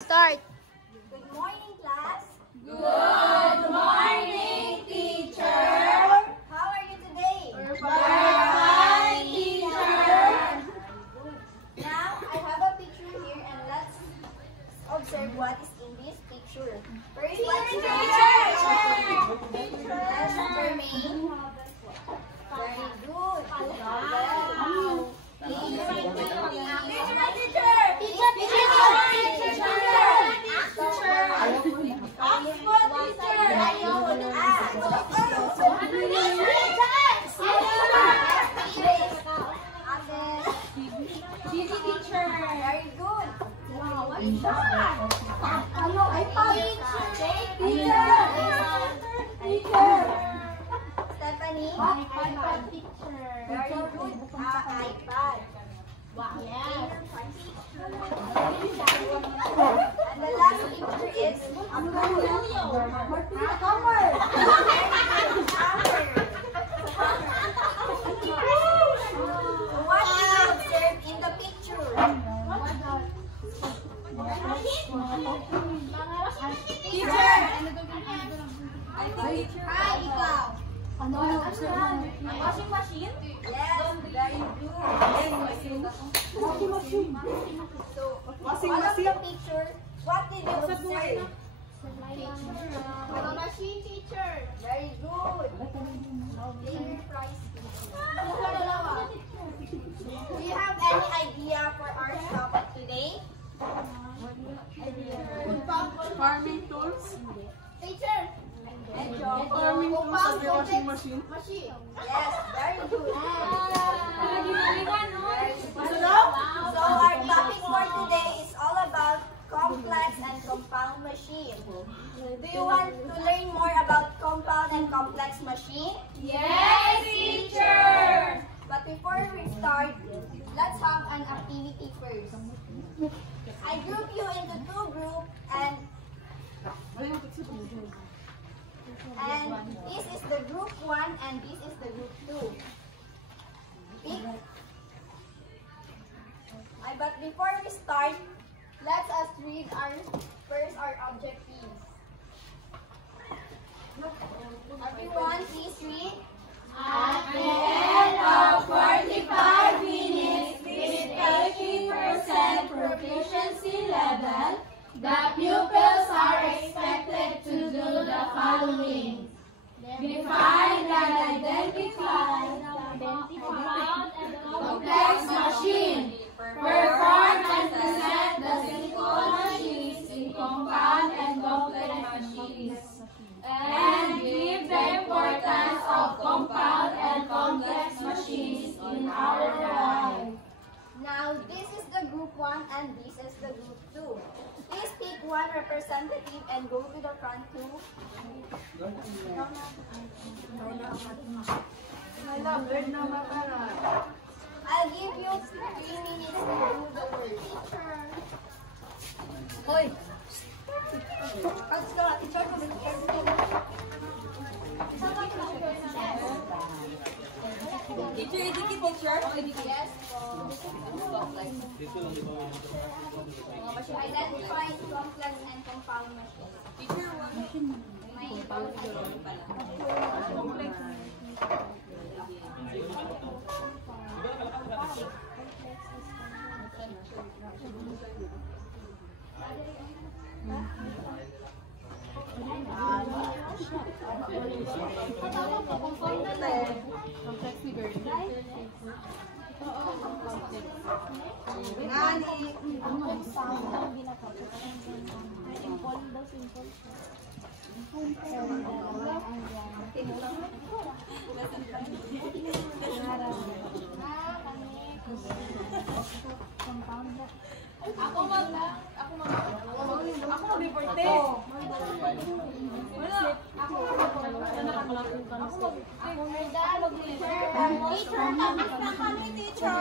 Start. Good morning, class. Good morning, teacher. How are you today? We're fine, teacher. Now, I have a picture here and let's observe what is in this picture. First, what's Teacher. Jermaine? Very good. Wow. Very good. Wow, what is that? Ano? Teacher. Stephanie? iPad picture. Very good. iPad. Wow. Yes. And the last picture is a hammer. So what do you observe in the picture? Teacher. Ikaw. Washing machine? Yes, very good. So, all of the picture, what did you observe? Machine, teacher. Very good. Dinner prize. Do you have any idea for our topic today? Farming tools. Teacher. Farming tools at the washing machine. Machine. Yes, very good. So our topic for today is all about complex and compound machine. Do you want to learn more about compound and complex machine? Yes, teacher. But before we start, let's have an activity first. I group you into two groups and this is the group 1 and this is the group 2. But before we start, let us read our objectives. Everyone, please read. At the end of 45 minutes with 80% proficiency level, the pupils are expected to do the following. Define and identify complex machine. Perform and present the simple machines in compound and complex machines. And give the importance of compound and complex machines in our life. Now, this is the group 1 and this is the group 2. Please pick one representative and go to the front too. I'll give you 3 minutes to do the work. Hoy! Teacher, idikit picture? Yes. Identify complex and compound machines. Teacher, May ipang Teacher, tapos na kami, teacher.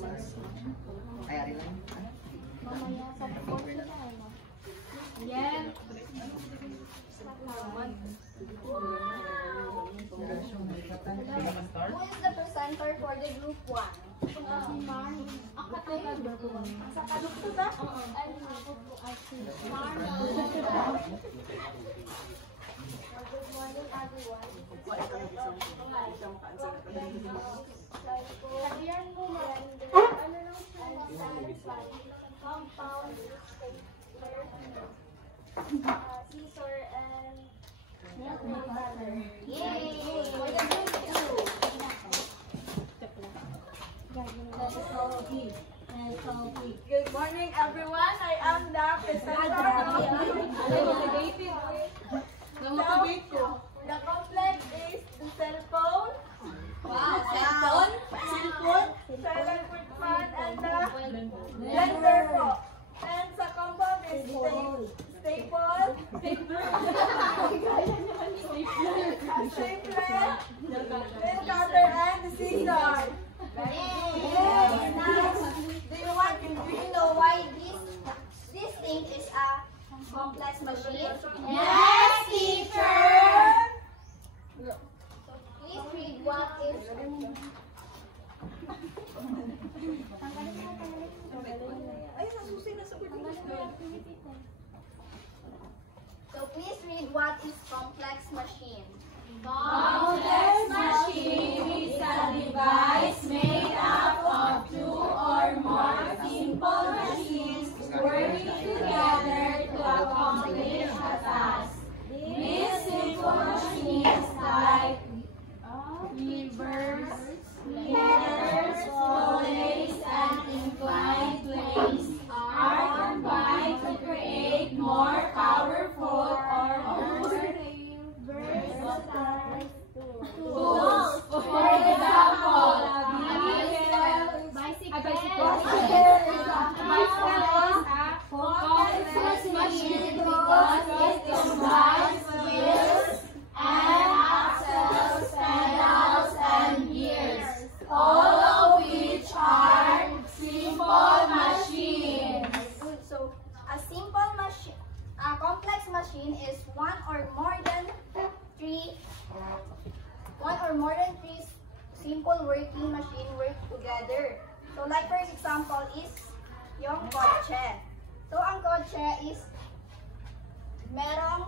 Yan. Who is the presenter for the group 1? Sa kanok to ba? Good morning, everyone. Sabihan mo maganda. Ano lang siya? Compound, scissor, and color. Yay! For the group 2. Good morning, everyone. I am the presenter of the complex is the cell phone. Wow, cell phone? Silent quick fan, and the blender po. And sa compound is staple, stapler, nail cutter, and the scissor. Yay! Nice. Do you know why this thing is a complex machine? Yes, teacher! So please read what is complex machine. Complex machine is a device made up of two or more simple machines working together to accomplish a task. These simple machines like levers, mirrors, pulleys, and inclined planes are combined to create more powerful or more tools. For example, bicycle is a complex machine because it combines wheels and axles, pedals, and gears, all of which are simple machines. So a complex machine is one or more than three simple working machine work together. So like for example is yung kotse. So ang kotse is merong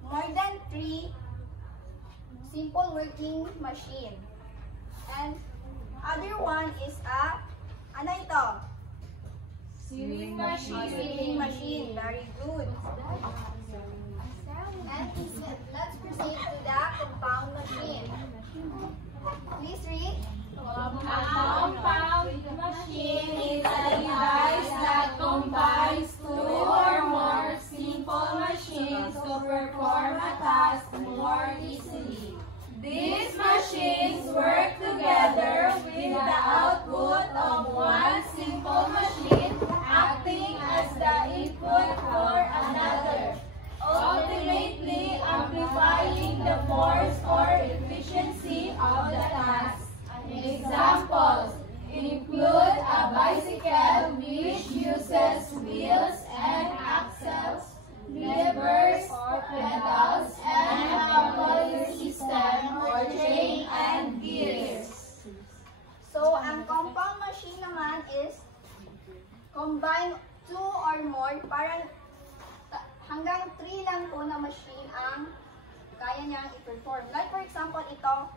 more than 3 simple working machine. And other one is ano ito? Sewing machine. Sewing machine. Very good. And let's proceed to the compound machine. Please read. A compound machine is a device that combines two or more simple machines to perform a task more easily. These machines work together with the output of one simple machine acting as the input for another, ultimately amplifying the force or efficiency of the task. Examples include a bicycle which uses wheels and axles, levers, pedals, and a pulley system or chain and gears. So, ang compound machine naman is combine 2 or more, parang hanggang 3 lang po na machine ang kaya niyang i-perform. Like for example, ito,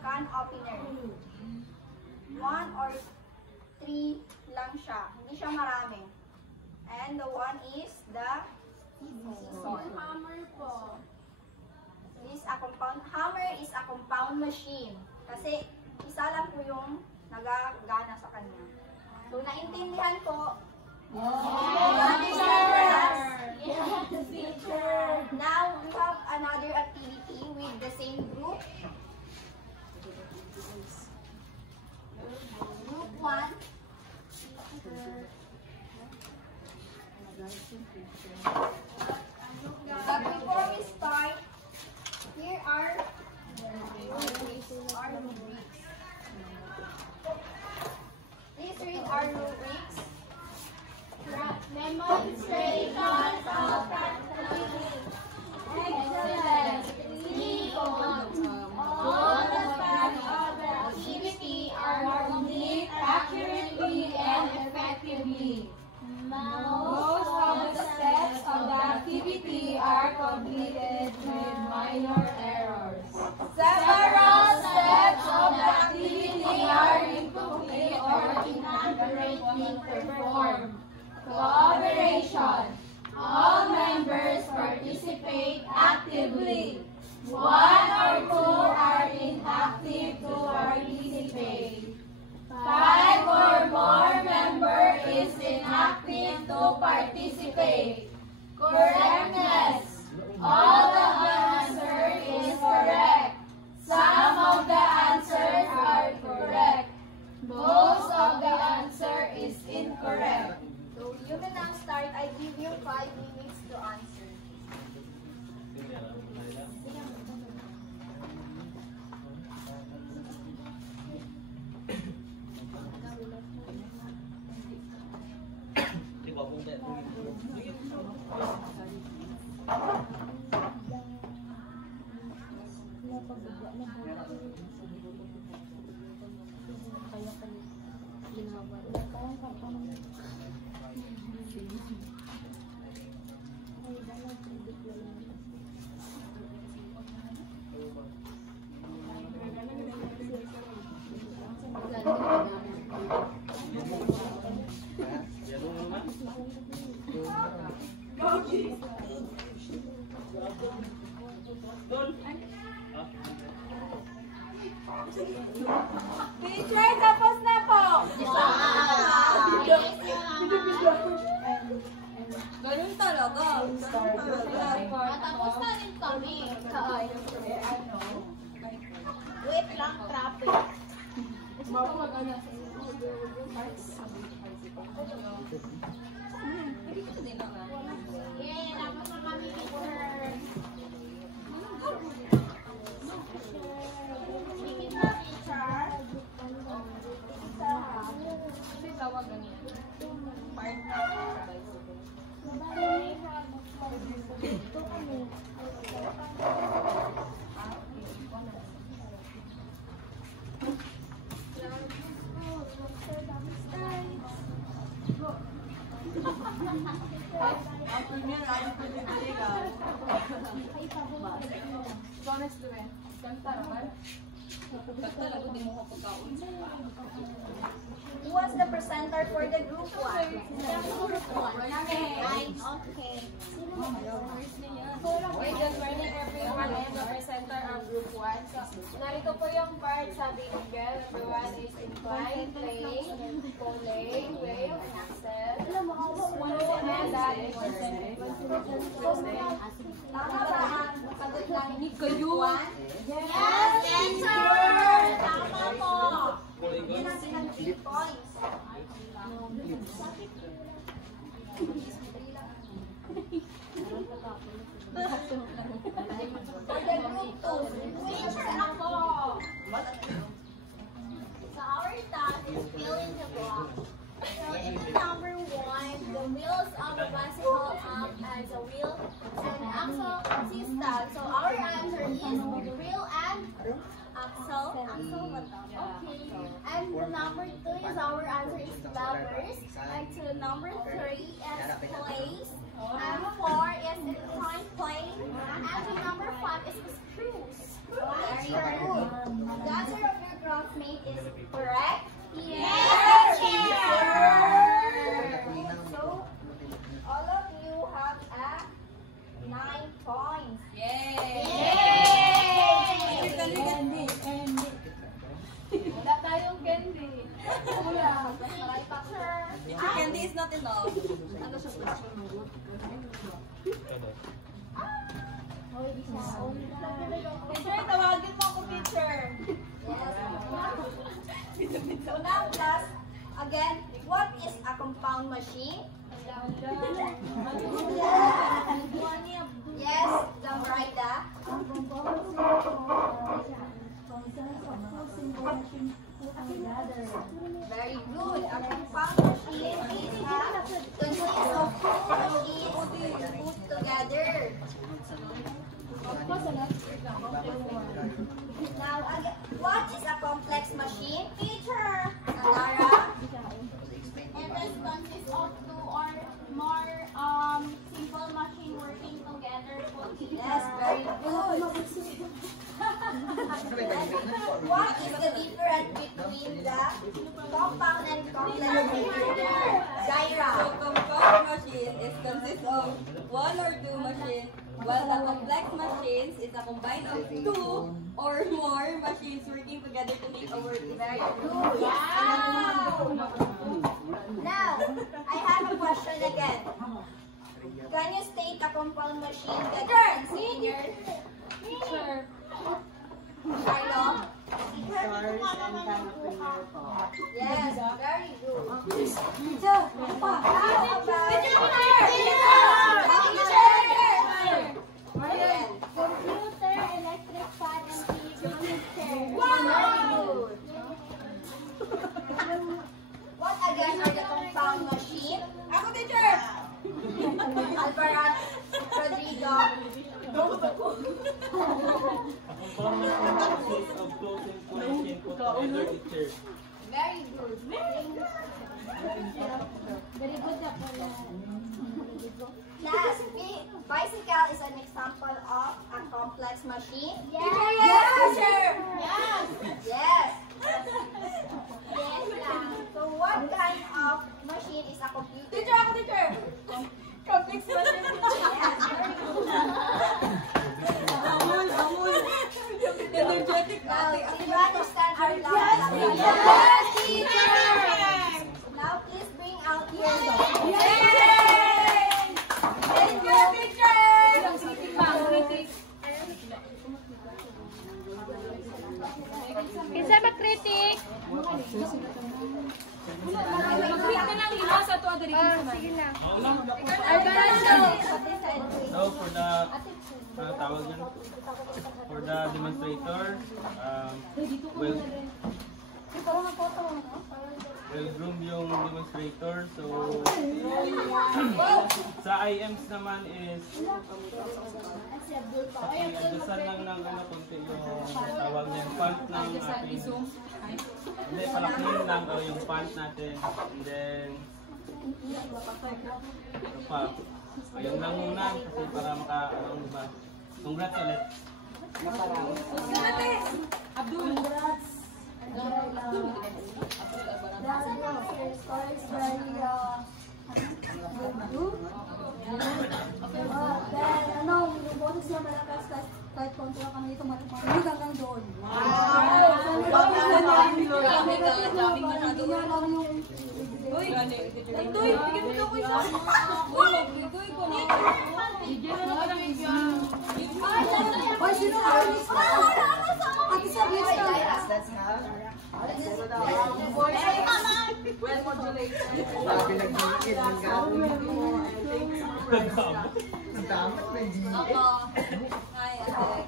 can opener. 1 or 3 lang siya. Hindi siya marami. And the one is the scissor. Hammer po. Hammer is a compound machine. Kasi isa lang po yung nagagana sa kanya. So, naintindihan po. Yes, teacher. Now, we have another activity with the same group. Group 1. But before we start, here are our rubrics. Teacher, tapos na po. Ganun talaga. Tapos na rin kami. Wait lang, traffic. Yeah, tapos na kami, teacher. Speaking of teacher, Who was the presenter for the group 1? Okay. Good morning everyone. I am the presenter of Group 1. So, narito po yung part sa binigay. Everyone is inclined, play, pulling, wave, and axel. And that is Tama ba ang sagot namin? Yes, teacher! Tama po! Yun ang 3 points. For the group 2, Teacher ako! So our task is fill in the block. So in the number 1, the wheels of a bicycle as a wheel and axle system. So our answer is wheel and axle. Okay. And the number 2 is our answer is levers. And to number 3 is place. And 4 is inclined plane. And to number 5 is screws. Very good. The answer of your classmate is correct. Yes, teacher! So, all of you have 9 points. Wala tayong candy. Candy is not enough. Teacher, tawagin mo ako, teacher. So now, class, again, what is a compound machine? Yes, Zamraida. Very good. A compound machine consists of two machines put together. Now, again, what is a complex machine? Teacher, Nara. And this consists of 2 or more simple machine working together. Yes, very good. What is the difference between the compound and complex machine? Jaira. Compound machine is consists of 1 or 2 machines, while the complex machines is a combine of 2 or more machines working together to make a work. Very good. Wow. Now, I have a question again. Can you state a compound machine that you can see in your Teacher. Shiloh? Yes, very good. How about Computer, electric fan, and TV chair. Wow! What again are the compound machine? Ako, teacher! Alvarat, Rodrigo. Very good. Very good na pala. Class, bicycle is an example of a complex machine. Yes! Yes, teacher. Yes! Yes. Yes, teacher! Now please bring out your dog. Thank you, teacher! Kinsa ba kritik? Mag-greet ka lang ila sa tuwa dali kinsa man. Sige na. So for the tawag yan, for the demonstrator, well groom yung demonstrator. So sa IMs naman is pakiadyasan lang ng konti yung tawag niya, yung font ng ating, hindi, palakihin lang yung font natin, and then ito pa, ayun lang muna kasi para diba? Congrats ulit. Abdul. Kahit konti lang kami dito, hindi hanggang doon.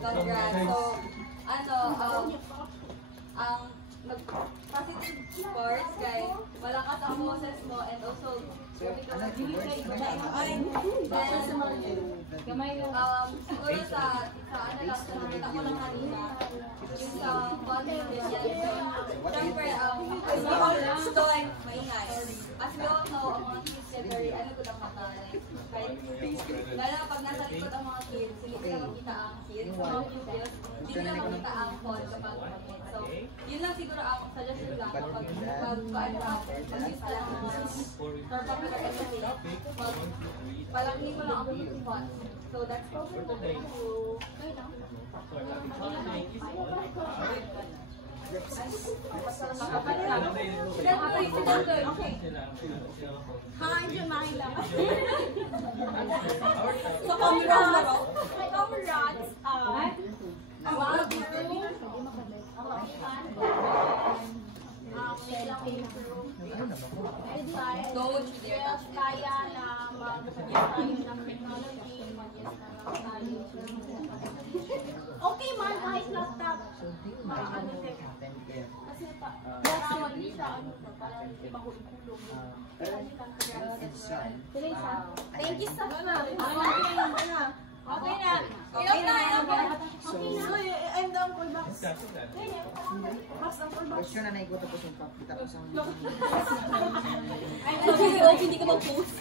Congrats. So, ang positive sports kay malakas ang boses mo and also siguro sa ano lang sa nakita ko lang kanina yung sa competition. Siyempre, gusto like maingay. As we all know, ang mga kids yan very ano ko lang mata. Lalo pag nasa likod ang mga kids, hindi nila makita ang kids. Mga pupils, hindi nila makita ang phone kapag mag-hit. So, yun lang siguro ang suggestion lang kapag mag-paano natin. Mag-use lang palaki mo lang ang phone. So, that's all for today. Hi, Jamila. So, camera. My comrades, kaya na mag-yes tayo ng technology, mag-yes na lang tayo. Okay man, kahit laptop. Ano din. Kasi hindi siya parang mahulog-hulog. Thank you so much. Okay na. Okay na. I'm down for box. Box ang for box. Question na naikot tapos yung kapita ko sa Hindi ka mag-post.